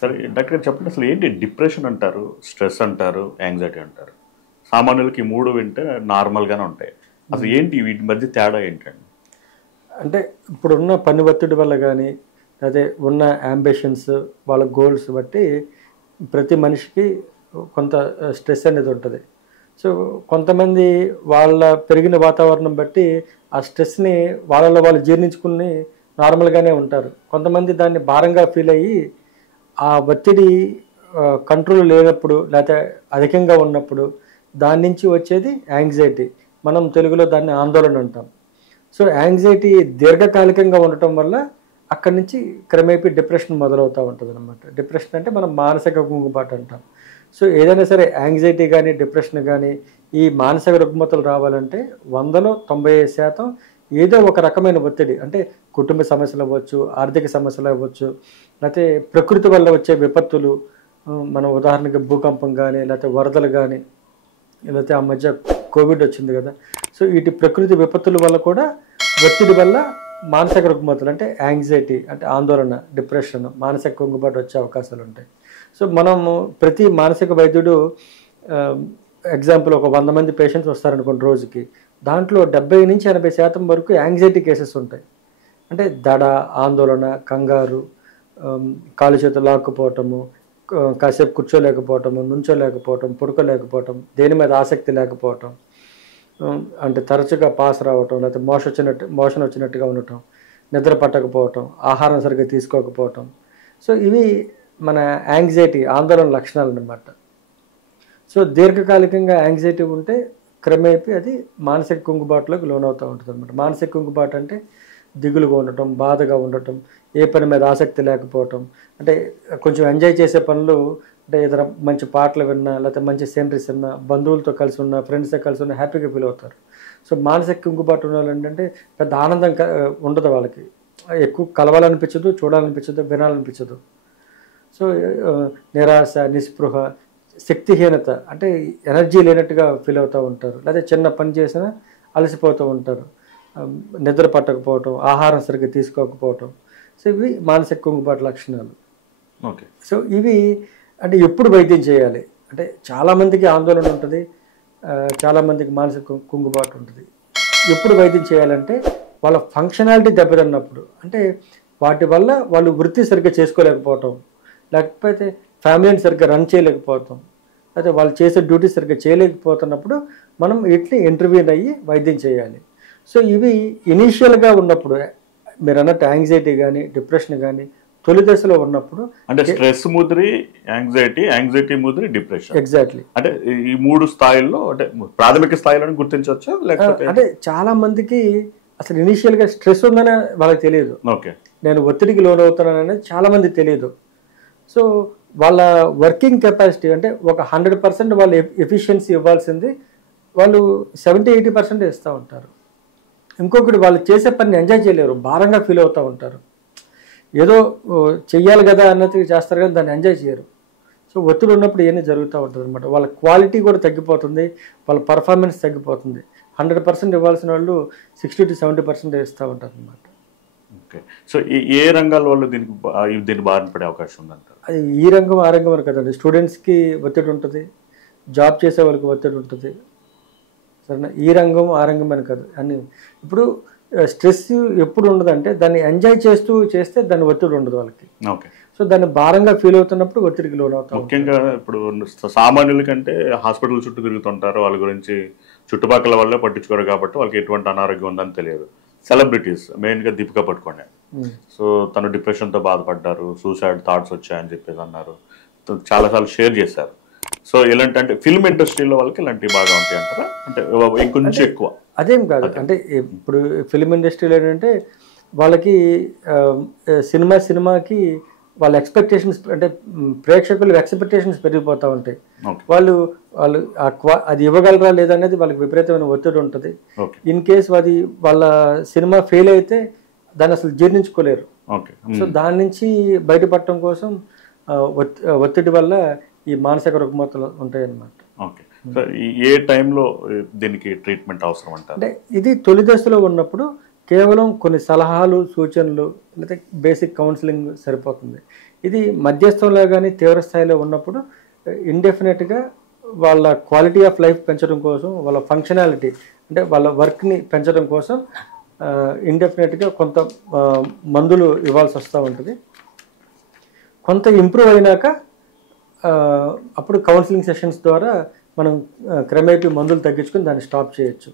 సరే డాక్టర్ గారు చెప్పండి, అసలు ఏంటి డిప్రెషన్ అంటారు, స్ట్రెస్ అంటారు, యాంగ్జైటీ అంటారు? సామాన్యులకి ఈ మూడు వింటే నార్మల్గానే ఉంటాయి. అసలు ఏంటి వీటి మధ్య తేడా ఏంటండి? అంటే ఇప్పుడున్న పని ఒత్తిడి వల్ల కానీ అదే ఉన్న యాంబిషన్స్ వాళ్ళ గోల్స్ బట్టి ప్రతి మనిషికి కొంత స్ట్రెస్ అనేది ఉంటుంది. సో కొంతమంది వాళ్ళ పెరిగిన వాతావరణం బట్టి ఆ స్ట్రెస్ని వాళ్ళలో వాళ్ళు జీర్ణించుకుని నార్మల్గానే ఉంటారు. కొంతమంది దాన్ని భారంగా ఫీల్ అయ్యి ఆ ఒత్తిడి కంట్రోల్ లేనప్పుడు లేకపోతే అధికంగా ఉన్నప్పుడు దాని నుంచి వచ్చేది యాంగ్జైటీ. మనం తెలుగులో దాన్ని ఆందోళన అంటాం. సో యాంగ్జైటీ దీర్ఘకాలికంగా ఉండటం వల్ల అక్కడి నుంచి క్రమేపీ డిప్రెషన్ మొదలవుతూ ఉంటుంది అనమాట. డిప్రెషన్ అంటే మనం మానసిక కుంగుబాటు అంటాం. సో ఏదైనా సరే యాంగ్జైటీ కానీ డిప్రెషన్ కానీ ఈ మానసిక రుగ్మతలు రావాలంటే 100లో 95% ఏదో ఒక రకమైన ఒత్తిడి, అంటే కుటుంబ సమస్యలు అవ్వచ్చు, ఆర్థిక సమస్యలు అవ్వచ్చు, లేకపోతే ప్రకృతి వల్ల వచ్చే విపత్తులు, మన ఉదాహరణకి భూకంపం కానీ లేకపోతే వరదలు కానీ, లేకపోతే ఆ మధ్య కోవిడ్ వచ్చింది కదా. సో వీటి ప్రకృతి విపత్తుల వల్ల కూడా ఒత్తిడి వల్ల మానసిక రుగ్మతలు అంటే యాంగ్జైటీ అంటే ఆందోళన, డిప్రెషన్, మానసిక కుంగుబాటు వచ్చే అవకాశాలు ఉంటాయి. సో మనము ప్రతి మానసిక వైద్యుడు ఎగ్జాంపుల్ ఒక 100 మంది పేషెంట్స్ వస్తారనుకోండి రోజుకి, దాంట్లో 70 నుంచి 80% వరకు యాంగ్జైటీ కేసెస్ ఉంటాయి. అంటే దడ, ఆందోళన, కంగారు, కాలు చేతులు లాక్కుపోవటము, కాసేపు కూర్చోలేకపోవటము, నుంచోలేకపోవటం, పడుకోలేకపోవటం, దేని మీద ఆసక్తి లేకపోవటం, అంటే తరచుగా పాస్ రావటం, లేకపోతే మోషన్ వచ్చినట్టుగా ఉండటం, నిద్ర పట్టకపోవటం, ఆహారం సరిగ్గా తీసుకోకపోవటం. సో ఇవి మన యాంగ్జైటీ ఆందోళన లక్షణాలు అన్నమాట. సో దీర్ఘకాలికంగా యాంగ్జైటీ ఉంటే క్రమేపీ అది మానసిక కుంగుబాటులోకి లోనవుతూ ఉంటుంది అనమాట. మానసిక కుంగుబాటు అంటే దిగులుగా ఉండటం, బాధగా ఉండటం, ఏ పని మీద ఆసక్తి లేకపోవటం, అంటే కొంచెం ఎంజాయ్ చేసే పనులు అంటే ఏదైనా మంచి పాటలు విన్నా, లేకపోతే మంచి సీనరీస్ విన్నా, బంధువులతో కలిసి ఉన్నా, ఫ్రెండ్స్తో కలిసి ఉన్నా హ్యాపీగా ఫీల్ అవుతారు. సో మానసిక కుంగుబాటు ఉన్న వాళ్ళు ఏంటంటే పెద్ద ఆనందం ఉండదు వాళ్ళకి, ఎక్కువ కలవాలనిపించదు, చూడాలనిపించదు, వినాలనిపించదు. సో నిరాశ, నిస్పృహ, శక్తిహీనత అంటే ఎనర్జీ లేనట్టుగా ఫీల్ అవుతూ ఉంటారు, లేదా చిన్న పని చేసినా అలసిపోతూ ఉంటారు, నిద్ర పట్టకపోవటం, ఆహారం సరిగ్గా తీసుకోకపోవటం. సో ఇవి మానసిక కుంగుబాటు లక్షణాలు. ఓకే. సో ఇవి అంటే ఎప్పుడు వైద్యం చేయాలి అంటే చాలామందికి ఆందోళన ఉంటుంది, చాలామందికి మానసిక కుంగుబాటు ఉంటుంది. ఎప్పుడు వైద్యం చేయాలంటే వాళ్ళ ఫంక్షనాలిటీ దెబ్బతిన్నప్పుడు, అంటే వాటి వల్ల వాళ్ళు వృత్తి సరిగ్గా చేసుకోలేకపోవటం, లేకపోతే ఫ్యామిలీని సరిగ్గా రన్ చేయలేకపోవటం, అయితే వాళ్ళు చేసే డ్యూటీ సరిగ్గా చేయలేకపోతున్నప్పుడు మనం వీటిని ఇంటర్వ్యూన్ అయ్యి వైద్యం చేయాలి. సో ఇవి ఇనీషియల్గా ఉన్నప్పుడు మీరు అన్నట్టు యాంగ్జైటీ కానీ డిప్రెషన్ కానీ తొలి దశలో ఉన్నప్పుడు, అంటే స్ట్రెస్ ముదిరి యాంగ్జైటీ, యాంగ్జైటీ ముదిరి డిప్రెషన్. ఎగ్జాక్ట్లీ. అంటే ఈ 3 స్థాయిల్లో అంటే ప్రాథమిక స్థాయిలో గుర్తించవచ్చా లేకపోతే? అంటే చాలా మందికి అసలు ఇనీషియల్గా స్ట్రెస్ ఉందని వాళ్ళకి తెలియదు. ఓకే. నేను ఒత్తిడికి లోనవుతున్నాను అనేది చాలా మంది తెలియదు. సో వాళ్ళ వర్కింగ్ కెపాసిటీ అంటే ఒక 100% వాళ్ళు ఎఫిషియన్సీ ఇవ్వాల్సింది వాళ్ళు 70-80% ఇస్తూ ఉంటారు. ఇంకొకటి వాళ్ళు చేసే పనిని ఎంజాయ్ చేయలేరు, భారంగా ఫీల్ అవుతూ ఉంటారు. ఏదో చెయ్యాలి కదా అన్నట్టుగా చేస్తారు కానీ దాన్ని ఎంజాయ్ చేయరు. సో ఒత్తిడి ఉన్నప్పుడు ఇవన్నీ జరుగుతూ ఉంటుంది అనమాట. వాళ్ళ క్వాలిటీ కూడా తగ్గిపోతుంది, వాళ్ళ పర్ఫార్మెన్స్ తగ్గిపోతుంది. 100% ఇవ్వాల్సిన వాళ్ళు 60-70% ఇస్తూ ఉంటారు అనమాట. ఓకే. సో ఏ రంగాల వాళ్ళు దీనికి బారిన పడే అవకాశం ఉందంటారు? అది ఈ రంగం ఆ రంగం అని కదండి. స్టూడెంట్స్కి ఒత్తిడి ఉంటుంది, జాబ్ చేసే వాళ్ళకి ఒత్తిడి ఉంటుంది, సరేనా? ఈ రంగం ఆ రంగం అని కాదు అన్ని. ఇప్పుడు స్ట్రెస్ ఎప్పుడు ఉండదంటే దాన్ని ఎంజాయ్ చేస్తే దాని ఒత్తిడి ఉండదు వాళ్ళకి. ఓకే. సో దాన్ని భారంగా ఫీల్ అవుతున్నప్పుడు ఒత్తిడికి లోనవుతాం. ముఖ్యంగా ఇప్పుడు సామాన్యుల కంటే హాస్పిటల్ చుట్టూ తిరుగుతుంటారు, వాళ్ళ గురించి చుట్టుపక్కల వాళ్ళే పట్టించుకోరు కాబట్టి వాళ్ళకి ఎటువంటి అనారోగ్యం ఉందని తెలియదు. సెలబ్రిటీస్ మెయిన్గా దీపికా పడుకోండి, సో తను డిప్రెషన్తో బాధపడ్డారు, సూసైడ్ థాట్స్ వచ్చాయని చెప్పేసి అన్నారు, చాలాసార్లు షేర్ చేశారు. సో ఇలాంటి అంటే ఫిల్మ్ ఇండస్ట్రీలో వాళ్ళకి ఇలాంటివి బాగా ఉంటాయి అంటారా? అంటే ఇంకొంచెం ఎక్కువ అదేం కాదు. అంటే ఇప్పుడు ఫిల్మ్ ఇండస్ట్రీలో ఏంటంటే వాళ్ళకి సినిమాకి వాళ్ళ ఎక్స్పెక్టేషన్స్ అంటే ప్రేక్షకుల ఎక్స్పెక్టేషన్స్ పెరిగిపోతూ ఉంటాయి. వాళ్ళు అది ఇవ్వగలరా లేదనేది వాళ్ళకి విపరీతమైన ఒత్తిడి ఉంటుంది. ఇన్ కేస్ అది వాళ్ళ సినిమా ఫెయిల్ అయితే దాన్ని అసలు జీర్ణించుకోలేరు. సో దాని నుంచి బయటపడటం కోసం ఒత్తిడి వల్ల ఈ మానసిక రుగ్మతలు ఉంటాయి అన్నమాట. ఓకే. సో ఏ టైంలో దీనికి ట్రీట్మెంట్ అవసరం అంటారు? అంటే ఇది తొలి దశలో ఉన్నప్పుడు కేవలం కొన్ని సలహాలు సూచనలు లేకపోతే బేసిక్ కౌన్సిలింగ్ సరిపోతుంది. ఇది మధ్యస్థంలో కానీ తీవ్ర స్థాయిలో ఉన్నప్పుడు ఇండెఫినెట్గా వాళ్ళ క్వాలిటీ ఆఫ్ లైఫ్ పెంచడం కోసం, వాళ్ళ ఫంక్షనాలిటీ అంటే వాళ్ళ వర్క్ని పెంచడం కోసం ఇండెఫినెట్గా కొంత మందులు ఇవ్వాల్సి వస్తూ ఉంటుంది. కొంత ఇంప్రూవ్ అయినాక అప్పుడు కౌన్సిలింగ్ సెషన్స్ ద్వారా మనం క్రమేపీ మందులు తగ్గించుకొని దాన్ని స్టాప్ చేయొచ్చు.